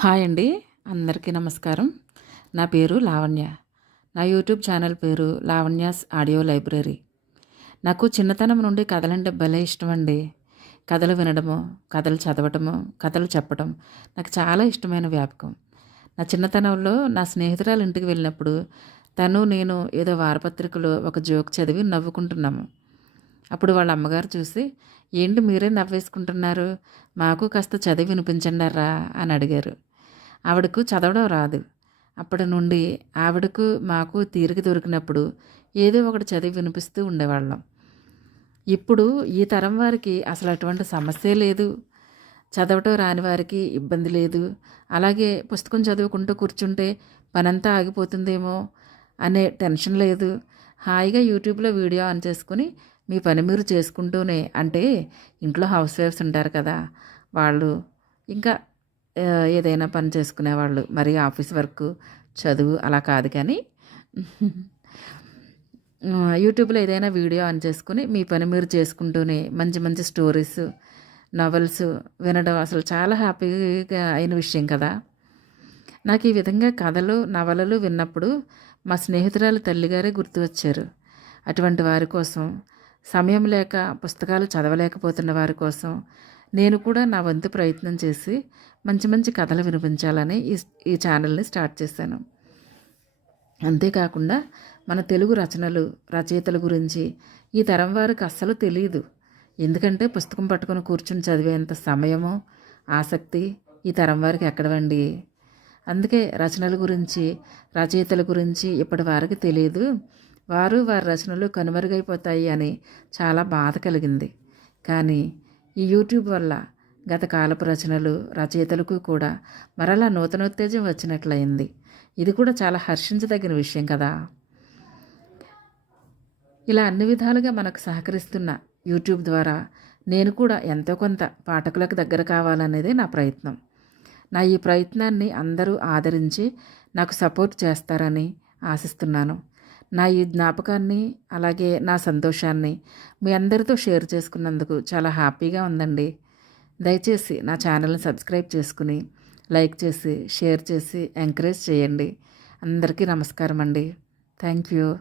Hi అండి. అందరికీ నమస్కారం. నా పేరు లావణ్య. నా యూట్యూబ్ ఛానల్ పేరు లావణ్యాస్ ఆడియో లైబ్రరీ. నాకు చిన్నతనం నుండి కథలంటే భలే ఇష్టమండి. కథలు వినడము, కథలు చదవటము, కథలు చెప్పడం నాకు చాలా ఇష్టమైన వ్యాపకం. నా చిన్నతనంలో నా స్నేహితురాలు ఇంటికి వెళ్ళినప్పుడు తను, నేను ఏదో వారపత్రికలో ఒక జోక్ చదివి నవ్వుకుంటున్నాము. అప్పుడు వాళ్ళ అమ్మగారు చూసి, "ఏంటి మీరే నవ్వేసుకుంటున్నారు? మాకు కాస్త చదివి వినిపించండర్రా" అని అడిగారు. ఆవిడకు చదవడం రాదు. అప్పటి నుండి ఆవిడకు మాకు తీరిక దొరికినప్పుడు ఏదో ఒకటి చదివి వినిపిస్తూ ఉండేవాళ్ళం. ఇప్పుడు ఈ తరం వారికి అసలు అటువంటి సమస్యే లేదు. చదవటం రాని వారికి ఇబ్బంది లేదు. అలాగే పుస్తకం చదువుకుంటూ కూర్చుంటే పనంతా ఆగిపోతుందేమో అనే టెన్షన్ లేదు. హాయిగా యూట్యూబ్లో వీడియో ఆన్ చేసుకుని మీ పని మీరు చేసుకుంటూనే, అంటే ఇంట్లో హౌస్ వైఫ్స్ ఉంటారు కదా, వాళ్ళు ఇంకా ఏదైనా పని చేసుకునేవాళ్ళు, మరి ఆఫీస్ వర్క్, చదువు అలా కాదు కానీ యూట్యూబ్లో ఏదైనా వీడియో ఆన్ చేసుకుని మీ పని మీరు చేసుకుంటూనే మంచి మంచి స్టోరీస్, నవల్స్ వినడం అసలు చాలా హ్యాపీగా అయిన విషయం కదా. నాకు ఈ విధంగా కథలు, నవలలు విన్నప్పుడు మా స్నేహితురాలు తల్లిగారే గుర్తు వచ్చారు. అటువంటి వారి కోసం, సమయం లేక పుస్తకాలు చదవలేకపోతున్న వారి కోసం నేను కూడా నా వంతు ప్రయత్నం చేసి మంచి మంచి కథలు వినిపించాలని ఈ ఛానల్ని స్టార్ట్ చేశాను. అంతేకాకుండా మన తెలుగు రచనలు, రచయితల గురించి ఈ తరం వారికి అస్సలు తెలియదు. ఎందుకంటే పుస్తకం పట్టుకొని కూర్చుని చదివేంత సమయము, ఆసక్తి ఈ తరం వారికి ఎక్కడవండి. అందుకే రచనల గురించి, రచయితల గురించి ఇప్పటి వారికి తెలియదు. వారి రచనలు కనుమరుగైపోతాయి అని చాలా బాధ కలిగింది. కానీ ఈ యూట్యూబ్ వల్ల గత కాలపు రచనలు, రచయితలకు కూడా మరలా నూతనోత్తేజం వచ్చినట్లయింది. ఇది కూడా చాలా హర్షించదగిన విషయం కదా. ఇలా అన్ని విధాలుగా మనకు సహకరిస్తున్న యూట్యూబ్ ద్వారా నేను కూడా ఎంతో కొంత పాఠకులకు దగ్గర కావాలనేదే నా ప్రయత్నం. నా ఈ ప్రయత్నాన్ని అందరూ ఆదరించి నాకు సపోర్ట్ చేస్తారని ఆశిస్తున్నాను. నా ఈ జ్ఞాపకాన్ని, అలాగే నా సంతోషాన్ని మీ అందరితో షేర్ చేసుకున్నందుకు చాలా హ్యాపీగా ఉందండి. దయచేసి నా ఛానల్ని సబ్స్క్రైబ్ చేసుకుని, లైక్ చేసి, షేర్ చేసి ఎంకరేజ్ చేయండి. అందరికీ నమస్కారం అండి. Thank you.